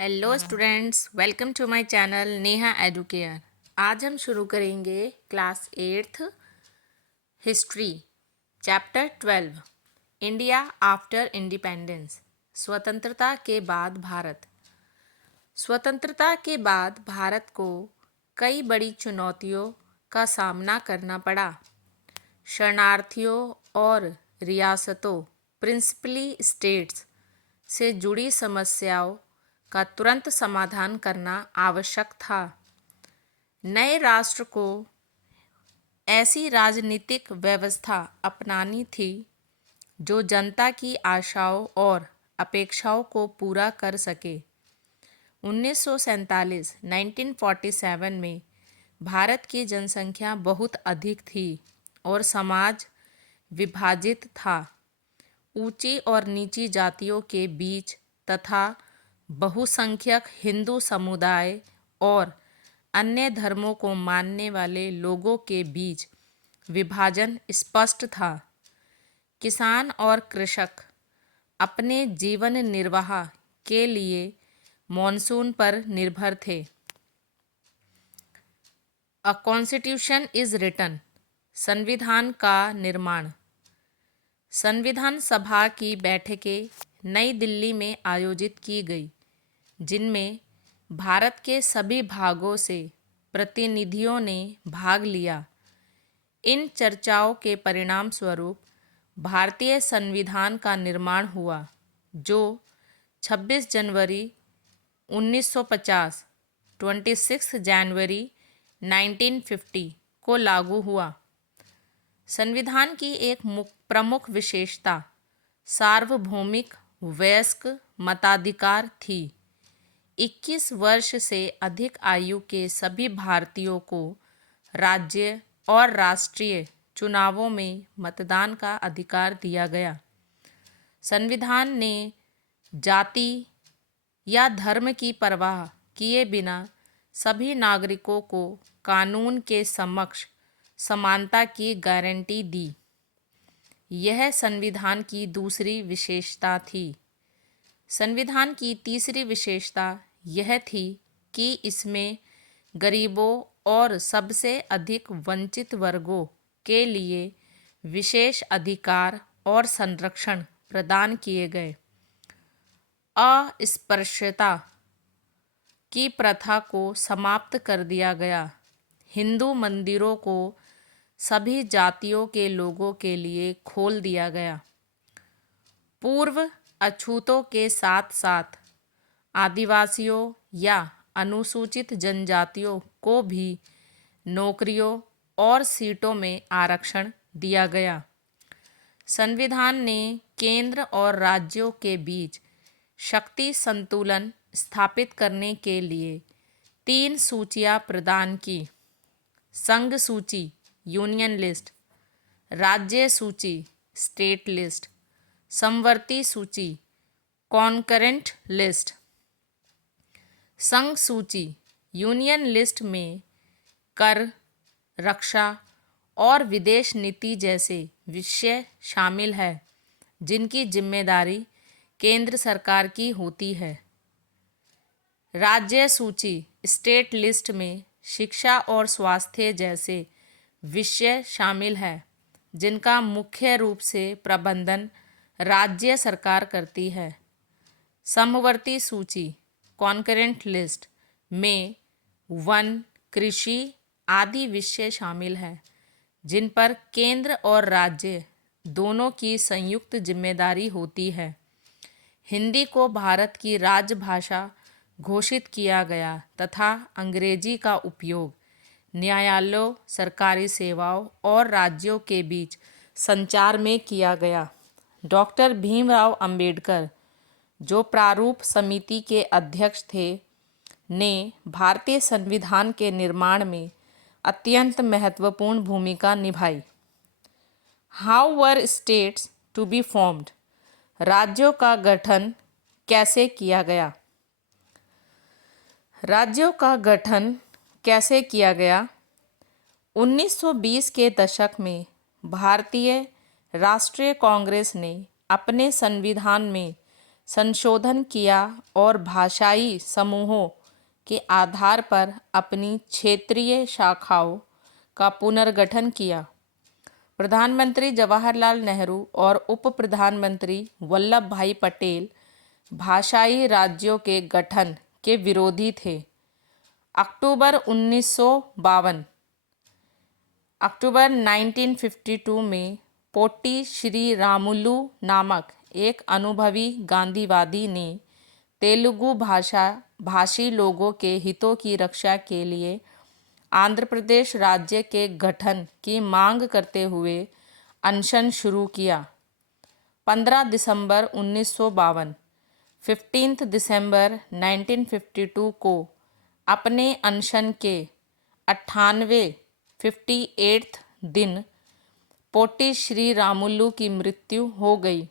Hello students, welcome to my channel Neha educare. आज हम शुरू करेंगे class 8th history chapter 12 India after independence. स्वतंत्रता के बाद भारत। स्वतंत्रता के बाद भारत को कई बड़ी चुनौतियों का सामना करना पड़ा। शरणार्थियों और रियासतों प्रिंसिपली स्टेट्स से जुड़ी समस्याओं का तुरंत समाधान करना आवश्यक था। नए राष्ट्र को ऐसी राजनीतिक व्यवस्था अपनानी थी जो जनता की आशाओं और अपेक्षाओं को पूरा कर सके। 1947 में भारत की जनसंख्या बहुत अधिक थी और समाज विभाजित था। ऊंची और नीची जातियों के बीच तथा बहुसंख्यक हिंदू समुदाय और अन्य धर्मों को मानने वाले लोगों के बीच विभाजन स्पष्ट था। किसान और कृषक अपने जीवन निर्वाह के लिए मॉनसून पर निर्भर थे। A constitution is written. संविधान का निर्माण। संविधान सभा की बैठकें नई दिल्ली में आयोजित की गई, जिनमें भारत के सभी भागों से प्रतिनिधियों ने भाग लिया। इन चर्चाओं के परिणाम स्वरूप भारतीय संविधान का निर्माण हुआ, जो 26 जनवरी 1950 26 जनवरी 1950 को लागू हुआ। संविधान की एक प्रमुख विशेषता सार्वभौमिक वयस्क मताधिकार थी। 21 वर्ष से अधिक आयु के सभी भारतीयों को राज्य और राष्ट्रीय चुनावों में मतदान का अधिकार दिया गया। संविधान ने जाति या धर्म की परवाह किए बिना सभी नागरिकों को कानून के समक्ष समानता की गारंटी दी। यह संविधान की दूसरी विशेषता थी। संविधान की तीसरी विशेषता यह थी कि इसमें गरीबों और सबसे अधिक वंचित वर्गों के लिए विशेष अधिकार और संरक्षण प्रदान किए गए। अस्पृश्यता की प्रथा को समाप्त कर दिया गया। हिंदू मंदिरों को सभी जातियों के लोगों के लिए खोल दिया गया। पूर्व अछूतों के साथ साथ आदिवासियों या अनुसूचित जनजातियों को भी नौकरियों और सीटों में आरक्षण दिया गया। संविधान ने केंद्र और राज्यों के बीच शक्ति संतुलन स्थापित करने के लिए 3 सूचियां प्रदान की: संघ सूची यूनियन लिस्ट, राज्य सूची स्टेट लिस्ट, समवर्ती सूची कॉन्करेंट लिस्ट। संघ सूची यूनियन लिस्ट में कर, रक्षा और विदेश नीति जैसे विषय शामिल है, जिनकी जिम्मेदारी केंद्र सरकार की होती है। राज्य सूची स्टेट लिस्ट में शिक्षा और स्वास्थ्य जैसे विषय शामिल है, जिनका मुख्य रूप से प्रबंधन राज्य सरकार करती है। समवर्ती सूची कॉन्करेंट लिस्ट में वन, कृषि आदि विषय शामिल हैं, जिन पर केंद्र और राज्य दोनों की संयुक्त जिम्मेदारी होती है। हिंदी को भारत की राजभाषा घोषित किया गया तथा अंग्रेजी का उपयोग न्यायालयों, सरकारी सेवाओं और राज्यों के बीच संचार में किया गया। डॉक्टर भीमराव अंबेडकर, जो प्रारूप समिति के अध्यक्ष थे, ने भारतीय संविधान के निर्माण में अत्यंत महत्वपूर्ण भूमिका निभाई। How were states to be formed? राज्यों का गठन कैसे किया गया? राज्यों का गठन कैसे किया गया? 1920 के दशक में भारतीय राष्ट्रीय कांग्रेस ने अपने संविधान में संशोधन किया और भाषाई समूहों के आधार पर अपनी क्षेत्रीय शाखाओं का पुनर्गठन किया। प्रधानमंत्री जवाहरलाल नेहरू और उप प्रधानमंत्री वल्लभ भाई पटेल भाषाई राज्यों के गठन के विरोधी थे। अक्टूबर 1952 में पोट्टी श्री रामुलु नामक एक अनुभवी गांधीवादी ने तेलुगु भाषी लोगों के हितों की रक्षा के लिए आंध्र प्रदेश राज्य के गठन की मांग करते हुए अनशन शुरू किया। 15 दिसंबर 1952 15 दिसंबर 1952 को अपने अनशन के 58वें दिन पोट्टी श्री रामुलु की मृत्यु हो गई।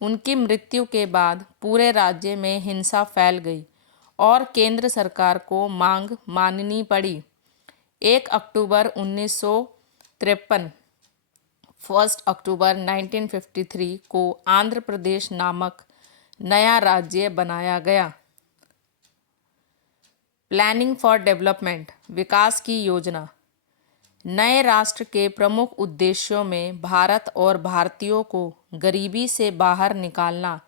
उनकी मृत्यु के बाद पूरे राज्य में हिंसा फैल गई और केंद्र सरकार को मांग माननी पड़ी। 1 अक्टूबर 1953 1 अक्टूबर 1953 को आंध्र प्रदेश नामक नया राज्य बनाया गया। प्लानिंग फॉर डेवलपमेंट, विकास की योजना। नए राष्ट्र के प्रमुख उद्देश्यों में भारत और भारतीयों को गरीबी से बाहर निकालना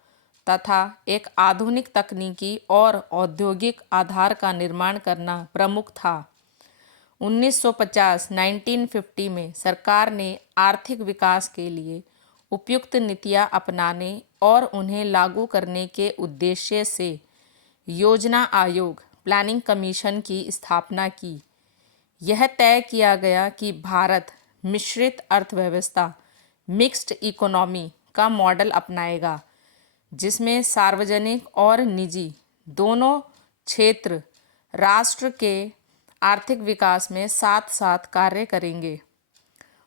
तथा एक आधुनिक तकनीकी और औद्योगिक आधार का निर्माण करना प्रमुख था। 1950 में सरकार ने आर्थिक विकास के लिए उपयुक्त नीतियां अपनाने और उन्हें लागू करने के उद्देश्य से योजना आयोग प्लानिंग कमीशन की स्थापना की। यह तय किया गया कि भारत मिश्रित अर्थव्यवस्था मिक्स्ड इकोनॉमी का मॉडल अपनाएगा, जिसमें सार्वजनिक और निजी दोनों क्षेत्र राष्ट्र के आर्थिक विकास में साथ साथ कार्य करेंगे।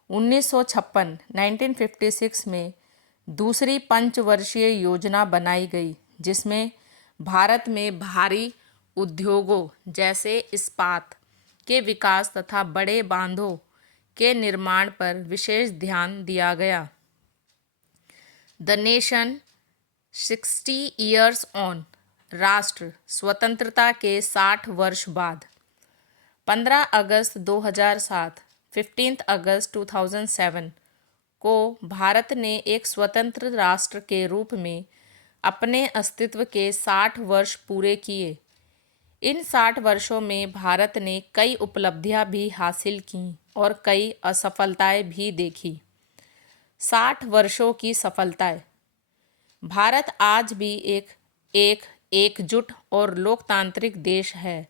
1956 में दूसरी पंचवर्षीय योजना बनाई गई, जिसमें भारत में भारी उद्योगों जैसे इस्पात के विकास तथा बड़े बांधों के निर्माण पर विशेष ध्यान दिया गया। द नेशन 60 ईयर्स ऑन, राष्ट्र स्वतंत्रता के 60 वर्ष बाद। 15 अगस्त 2007 15 अगस्त 2007 को भारत ने एक स्वतंत्र राष्ट्र के रूप में अपने अस्तित्व के 60 वर्ष पूरे किए। इन 60 वर्षों में भारत ने कई उपलब्धियां भी हासिल की और कई असफलताएं भी देखी। 60 वर्षों की सफलताएं। भारत आज भी एकजुट और लोकतांत्रिक देश है।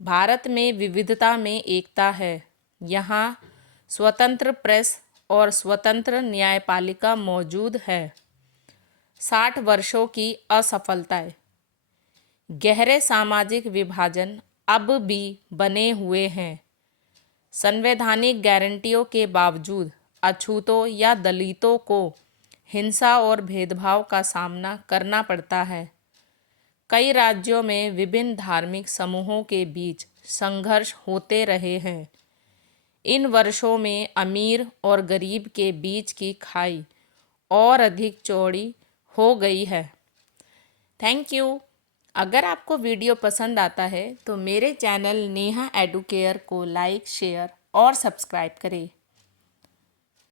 भारत में विविधता में एकता है। यहाँ स्वतंत्र प्रेस और स्वतंत्र न्यायपालिका मौजूद है। 60 वर्षों की असफलताएं। गहरे सामाजिक विभाजन अब भी बने हुए हैं। संवैधानिक गारंटियों के बावजूद अछूतों या दलितों को हिंसा और भेदभाव का सामना करना पड़ता है। कई राज्यों में विभिन्न धार्मिक समूहों के बीच संघर्ष होते रहे हैं। इन वर्षों में अमीर और गरीब के बीच की खाई और अधिक चौड़ी हो गई है। Thank you. अगर आपको वीडियो पसंद आता है तो मेरे चैनल नेहा एडुकेयर को लाइक, शेयर और सब्सक्राइब करें।